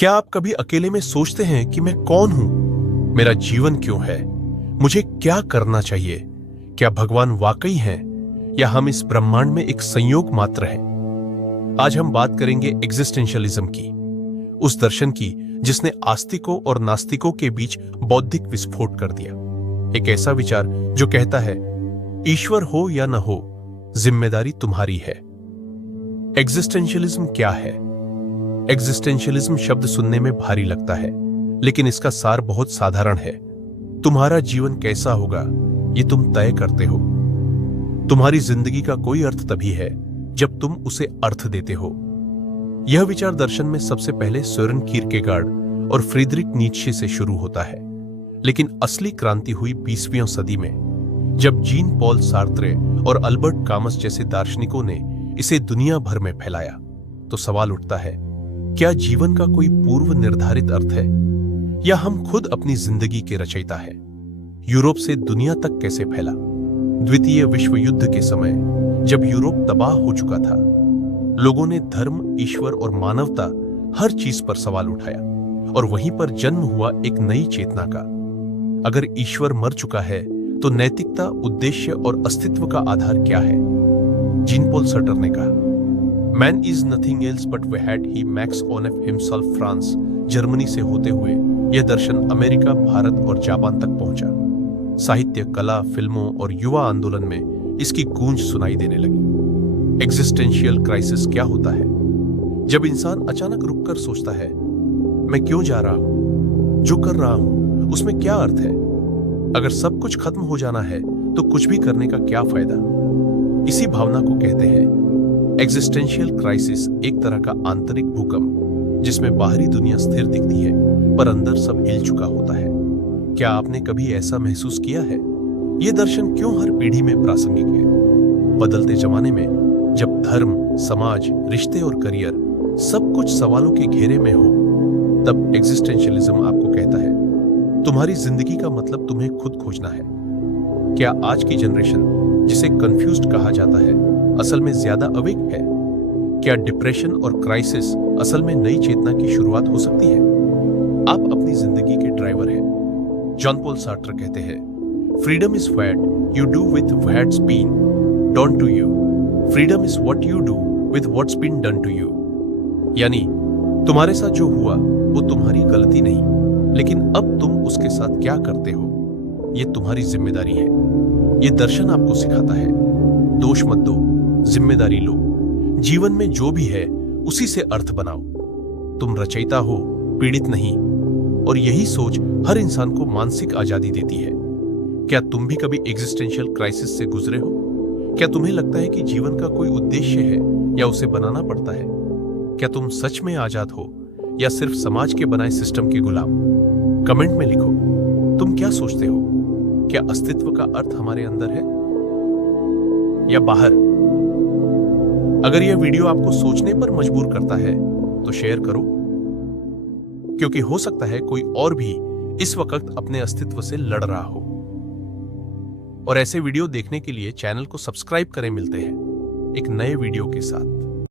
क्या आप कभी अकेले में सोचते हैं कि मैं कौन हूं, मेरा जीवन क्यों है, मुझे क्या करना चाहिए? क्या भगवान वाकई है या हम इस ब्रह्मांड में एक संयोग मात्र हैं? आज हम बात करेंगे एग्जिस्टेंशियलिज्म की, उस दर्शन की जिसने आस्तिकों और नास्तिकों के बीच बौद्धिक विस्फोट कर दिया। एक ऐसा विचार जो कहता है ईश्वर हो या न हो, जिम्मेदारी तुम्हारी है। एग्जिस्टेंशियलिज्म क्या है? एग्जिस्टेंशियलिज्म शब्द सुनने में भारी लगता है, लेकिन इसका सार बहुत साधारण है। तुम्हारा जीवन कैसा होगा ये तुम तय करते हो। तुम्हारी जिंदगी का कोई अर्थ तभी है जब तुम उसे अर्थ देते हो। यह विचार दर्शन में सबसे पहले सोरेन कीरकेगार्ड और फ्रीडरिक नीत्शे से शुरू होता है, लेकिन असली क्रांति हुई 20वीं सदी में, जब जीन पॉल सार्त्रे और अल्बर्ट कामस जैसे दार्शनिकों ने इसे दुनिया भर में फैलाया। तो सवाल उठता है, क्या जीवन का कोई पूर्व निर्धारित अर्थ है या हम खुद अपनी जिंदगी के रचयिता हैं? यूरोप से दुनिया तक कैसे फैला? द्वितीय विश्व युद्ध के समय जब यूरोप तबाह हो चुका था, लोगों ने धर्म, ईश्वर और मानवता हर चीज पर सवाल उठाया, और वहीं पर जन्म हुआ एक नई चेतना का। अगर ईश्वर मर चुका है तो नैतिकता, उद्देश्य और अस्तित्व का आधार क्या है? जीन पॉल सार्त्रे ने कहा, man is nothing else but way had he max on F himself. France, Germany से होते हुए यह दर्शन अमेरिका, भारत और जापान तक पहुंचा। साहित्य, कला, फिल्मों और युवा आंदोलन में इसकी गूंज सुनाई देने लगी। एग्जिस्टेंशियल क्राइसिस क्या होता है? जब इंसान अचानक रुककर सोचता है, मैं क्यों जा रहा हूं, जो कर रहा हूं उसमें क्या अर्थ है? अगर सब कुछ खत्म हो जाना है तो कुछ भी करने का क्या फायदा? इसी भावना को कहते हैं एग्जिस्टेंशियल क्राइसिस। एक तरह का आंतरिक भूकंप जिसमें बाहरी दुनिया स्थिर दिखती है पर अंदर सब हिल चुका होता है। क्या आपने कभी ऐसा महसूस किया है? यह दर्शन क्यों हर पीढ़ी में प्रासंगिक है? बदलते जमाने में जब धर्म, समाज, रिश्ते और करियर सब कुछ सवालों के घेरे में हो, तब एग्जिस्टेंशियलिज्म आपको कहता है तुम्हारी जिंदगी का मतलब तुम्हें खुद खोजना है। क्या आज की जनरेशन, जिसे कंफ्यूज्ड कहा जाता है, असल में ज्यादा अवेक है? क्या डिप्रेशन और क्राइसिस असल में नई चेतना की शुरुआत हो सकती है? आप अपनी जिंदगी के ड्राइवर हैं। जॉन पॉल सार्त्रे कहते हैं, freedom is what you do with what's been done to you. Freedom is what you do with what's been done to you. यानी तुम्हारे साथ जो हुआ वो तुम्हारी गलती नहीं, लेकिन अब तुम उसके साथ क्या करते हो ये तुम्हारी जिम्मेदारी है। ये दर्शन आपको सिखाता है दोष मत दो, जिम्मेदारी लो। जीवन में जो भी है उसी से अर्थ बनाओ। तुम रचयिता हो, पीड़ित नहीं। और यही सोच हर इंसान को मानसिक आजादी देती है। क्या तुम भी कभी एग्जिस्टेंशियल क्राइसिस से गुजरे हो? क्या तुम्हें लगता है कि जीवन का कोई उद्देश्य है या उसे बनाना पड़ता है? क्या तुम सच में आजाद हो या सिर्फ समाज के बनाए सिस्टम के गुलाम? कमेंट में लिखो, तुम क्या सोचते हो? क्या अस्तित्व का अर्थ हमारे अंदर है या बाहर? अगर यह वीडियो आपको सोचने पर मजबूर करता है तो शेयर करो, क्योंकि हो सकता है कोई और भी इस वक्त अपने अस्तित्व से लड़ रहा हो। और ऐसे वीडियो देखने के लिए चैनल को सब्सक्राइब करें। मिलते हैं एक नए वीडियो के साथ।